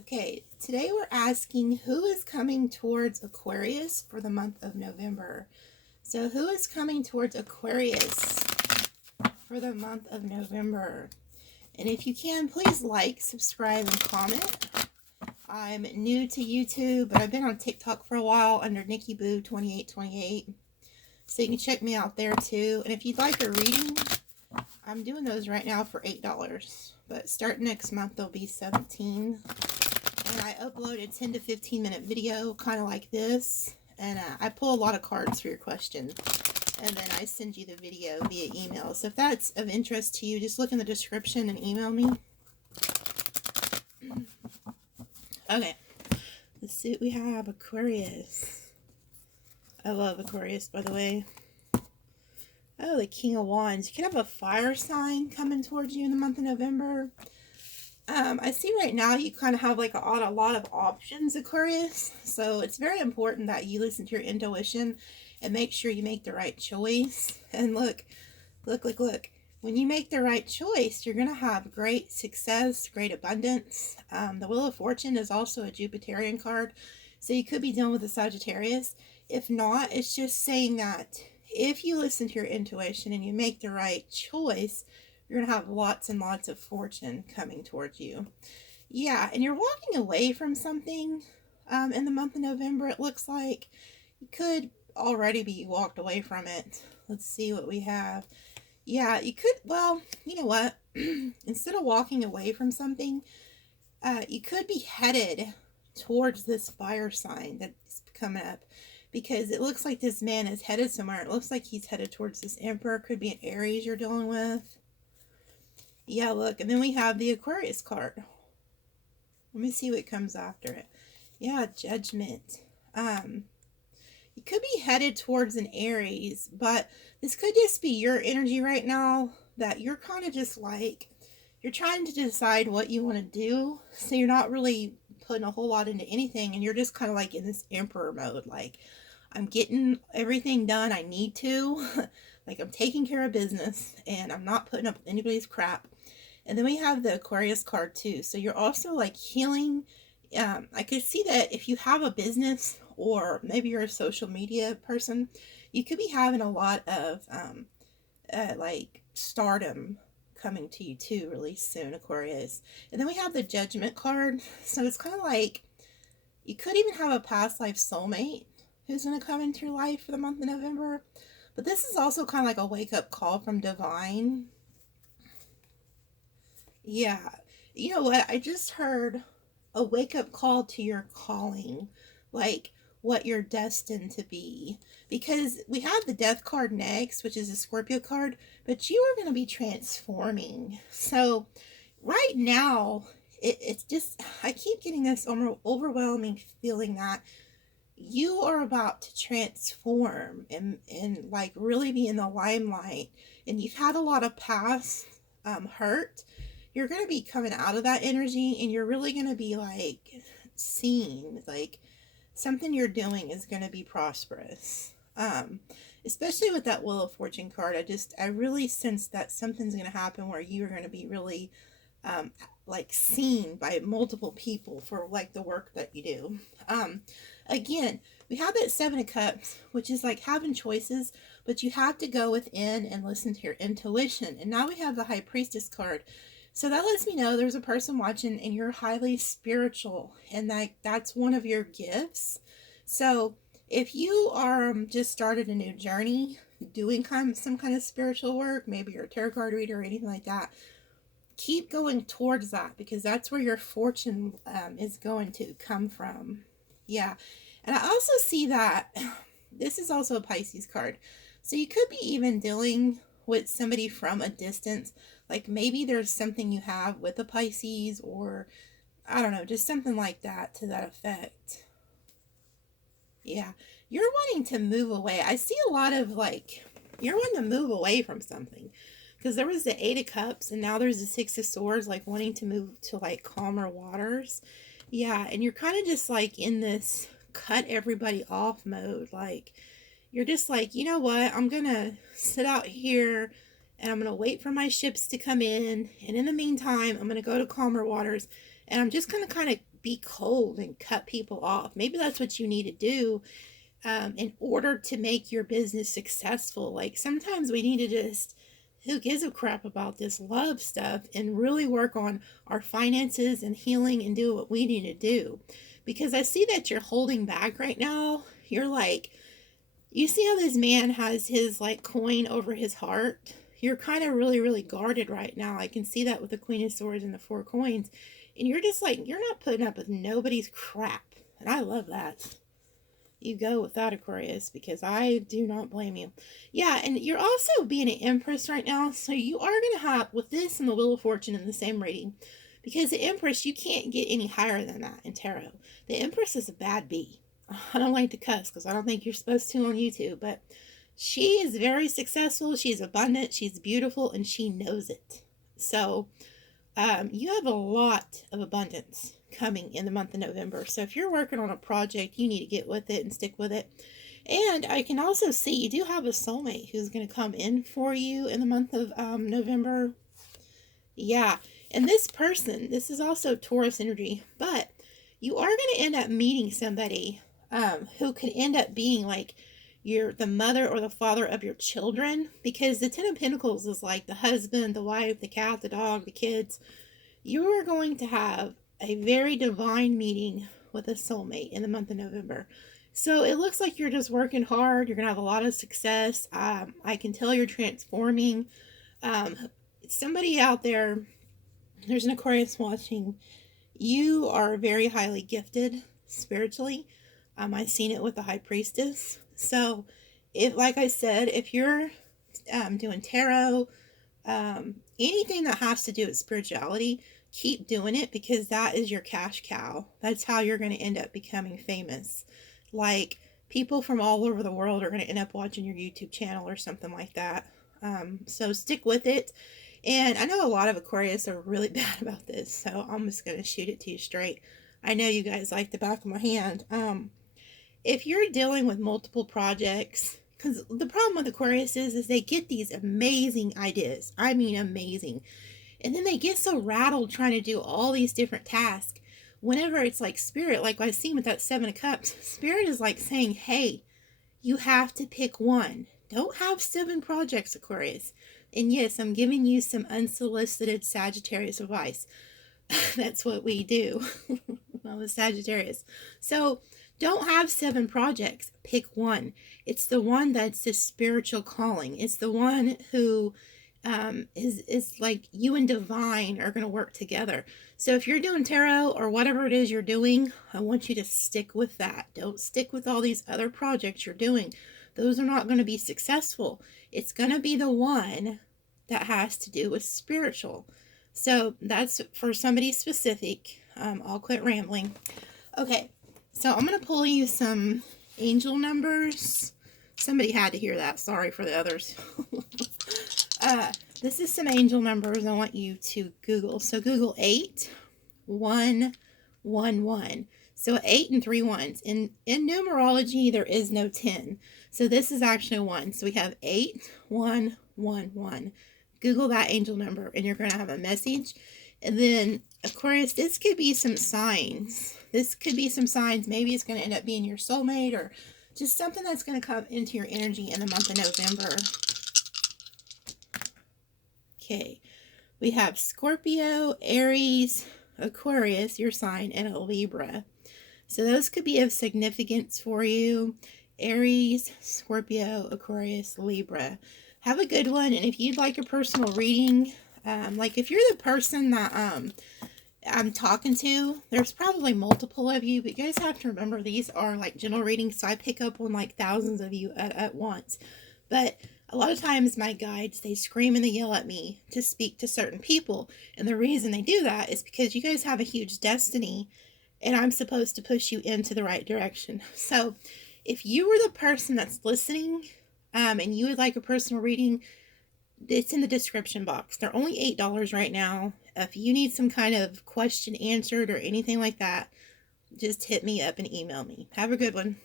Okay, today we're asking who is coming towards Aquarius for the month of November. So who is coming towards Aquarius for the month of November? And if you can, please like, subscribe, and comment. I'm new to YouTube, but I've been on TikTok for a while under NikiBoo2828. So you can check me out there too. And if you'd like a reading, I'm doing those right now for $8. But starting next month, they'll be $17. And I upload a 10 to 15 minute video, kind of like this. And I pull a lot of cards for your question. And then I send you the video via email. So if that's of interest to you, just look in the description and email me. Okay. Let's see what we have. Aquarius. I love Aquarius, by the way. Oh, the King of Wands. You could have a fire sign coming towards you in the month of November. I see right now you kind of have like a lot of options, Aquarius. So it's very important that you listen to your intuition and make sure you make the right choice. And look. When you make the right choice, you're going to have great success, great abundance. The Wheel of Fortune is also a Jupiterian card. So you could be dealing with a Sagittarius. If not, it's just saying that if you listen to your intuition and you make the right choice, you're going to have lots and lots of fortune coming towards you. Yeah, and you're walking away from something in the month of November, it looks like. You could already be walked away from it. Let's see what we have. Yeah, you could, well, you know what? Instead of walking away from something, you could be headed towards this fire sign that's coming up. Because it looks like this man is headed somewhere. It looks like he's headed towards this Emperor. Could be an Aries you're dealing with. Yeah, look. And then we have the Aquarius card. Let me see what comes after it. Yeah, Judgment. You could be headed towards an Aries, but this could just be your energy right now that you're kind of just like, you're trying to decide what you want to do. So you're not really putting a whole lot into anything, and you're just kind of like in this Emperor mode. Like, I'm getting everything done I need to. Like, I'm taking care of business, and I'm not putting up with anybody's crap. And then we have the Aquarius card too. So you're also like healing. I could see that if you have a business or maybe you're a social media person, you could be having a lot of like stardom coming to you too really soon, Aquarius. And then we have the Judgment card. So it's kind of like you could even have a past life soulmate who's going to come into your life for the month of November. But this is also kind of like a wake-up call from Divine. Yeah. You know what? I just heard a wake-up call to your calling. Like what you're destined to be. Because we have the Death card next, which is a Scorpio card. But you are going to be transforming. So right now, it's just, I keep getting this overwhelming feeling that you are about to transform and like really be in the limelight. And you've had a lot of past hurt. You're going to be coming out of that energy, and you're really going to be like seen. Like something you're doing is going to be prosperous. Especially with that Wheel of Fortune card, I really sense that something's going to happen where you're going to be really like seen by multiple people for like the work that you do. Again, we have that Seven of Cups, which is like having choices, but you have to go within and listen to your intuition. And now we have the High Priestess card. So that lets me know there's a person watching and you're highly spiritual, and like that's one of your gifts. So if you are just started a new journey doing some kind of spiritual work, maybe you're a tarot card reader or anything like that, keep going towards that, because that's where your fortune is going to come from. Yeah. And I also see that this is also a Pisces card. So you could be even dealing with somebody from a distance. Like maybe there's something you have with a Pisces, or I don't know, just something like that to that effect. Yeah. You're wanting to move away. I see a lot of like, you're wanting to move away from something. Because there was the Eight of Cups, and now there's the Six of Swords, like wanting to move to like calmer waters. Yeah, and you're kind of just like in this cut everybody off mode. Like, you're just like, you know what? I'm going to sit out here and I'm going to wait for my ships to come in. And in the meantime, I'm going to go to calmer waters. And I'm just going to kind of be cold and cut people off. Maybe that's what you need to do in order to make your business successful. Like sometimes we need to just, who gives a crap about this love stuff, and really work on our finances and healing and do what we need to do. Because I see that you're holding back right now. You're like, you see how this man has his like coin over his heart? You're kind of really, really guarded right now. I can see that with the Queen of Swords and the 4 coins. And you're just like, you're not putting up with nobody's crap. And I love that. You go with that, Aquarius, because I do not blame you. Yeah, and you're also being an Empress right now. So you are going to have, with this and the Wheel of Fortune in the same reading, because the Empress, you can't get any higher than that in tarot. The Empress is a bad bee. I don't like to cuss because I don't think you're supposed to on YouTube, but she is very successful. She's abundant. She's beautiful, and she knows it. So you have a lot of abundance coming in the month of November. So if you're working on a project, you need to get with it and stick with it. And I can also see you do have a soulmate who's going to come in for you in the month of November. Yeah. And this person, this is also Taurus energy, but you are going to end up meeting somebody who could end up being like the mother or the father of your children, because the 10 of Pentacles is like the husband, the wife, the cat, the dog, the kids. You are going to have a very divine meeting with a soulmate in the month of November. So it looks like you're just working hard. You're going to have a lot of success. I can tell you're transforming. Somebody out there, there's an Aquarius watching. You are very highly gifted spiritually. I've seen it with the High Priestess. So, like I said, if you're doing tarot, anything that has to do with spirituality, keep doing it, because that is your cash cow. That's how you're going to end up becoming famous. Like, people from all over the world are going to end up watching your YouTube channel or something like that. So stick with it. And I know a lot of Aquarius are really bad about this, so I'm just going to shoot it to you straight. I know you guys like the back of my hand. If you're dealing with multiple projects, because the problem with Aquarius is they get these amazing ideas. I mean, amazing. And then they get so rattled trying to do all these different tasks. Whenever it's like Spirit, like I've seen with that 7 of Cups, Spirit is like saying, hey, you have to pick one. Don't have 7 projects, Aquarius. And yes, I'm giving you some unsolicited Sagittarius advice. That's what we do. I'm a Sagittarius. So don't have 7 projects. Pick one. It's the one that's the spiritual calling. It's the one who is like you and divine are going to work together. So if you're doing tarot or whatever it is you're doing, I want you to stick with that. Don't stick with all these other projects you're doing. Those are not going to be successful. It's going to be the one that has to do with spiritual. So that's for somebody specific. I'll quit rambling. Okay, so I'm going to pull you some angel numbers. Somebody had to hear that. Sorry for the others. This is some angel numbers I want you to Google. So Google 8111. So 8 and 3 ones. In numerology, there is no 10. So this is actually 1. So we have 8111. Google that angel number and you're going to have a message. And then, Aquarius, this could be some signs. This could be some signs. Maybe it's going to end up being your soulmate or just something that's going to come into your energy in the month of November. Okay. We have Scorpio, Aries, Aquarius, your sign, and a Libra. So those could be of significance for you. Aries, Scorpio, Aquarius, Libra. Have a good one. And if you'd like a personal reading, like if you're the person that I'm talking to, there's probably multiple of you, but you guys have to remember these are like general readings, so I pick up on like thousands of you at once. But a lot of times my guides, they scream and they yell at me to speak to certain people. And the reason they do that is because you guys have a huge destiny and I'm supposed to push you into the right direction. So if you were the person that's listening, and you would like a personal reading, it's in the description box. They're only $8 right now. If you need some kind of question answered or anything like that, just hit me up and email me. Have a good one.